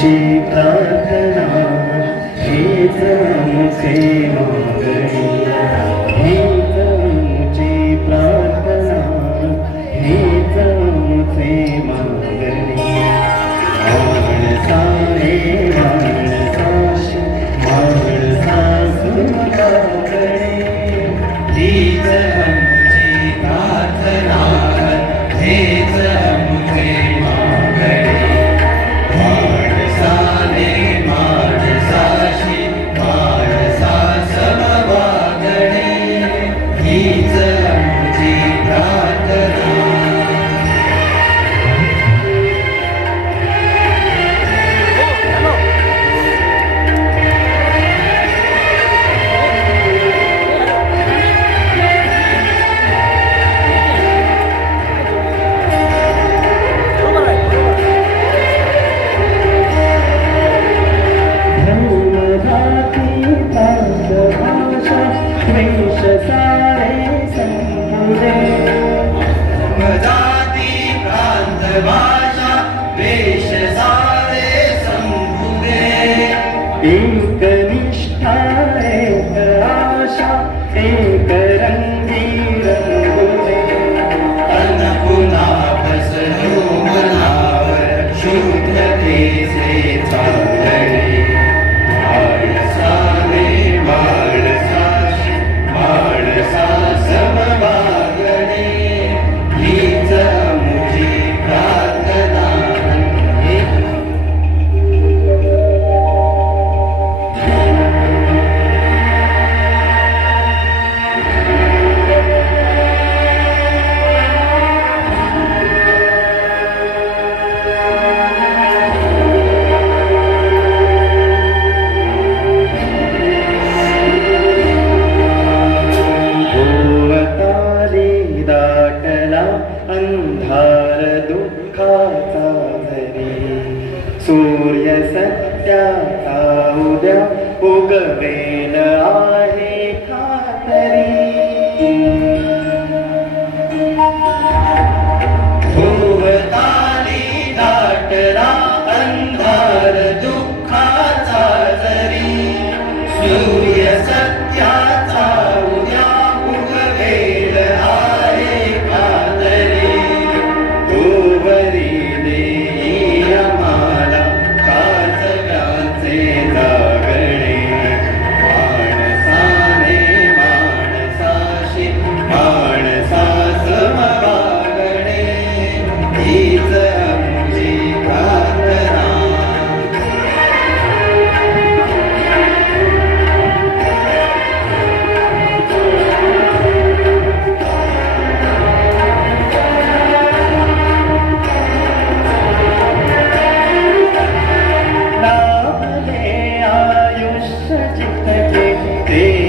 तुझी प्रार्थना हेच आमचे मागणी हेच आमची प्रार्थना हेच आमचे मागणी माणसा रे माणसाश माणसा सुनता निष्ठाय रङ्गीर सूर्य सध्या उद्या उगवेल आहे खातरी. भूवताली दाटरा अंधा such a pity.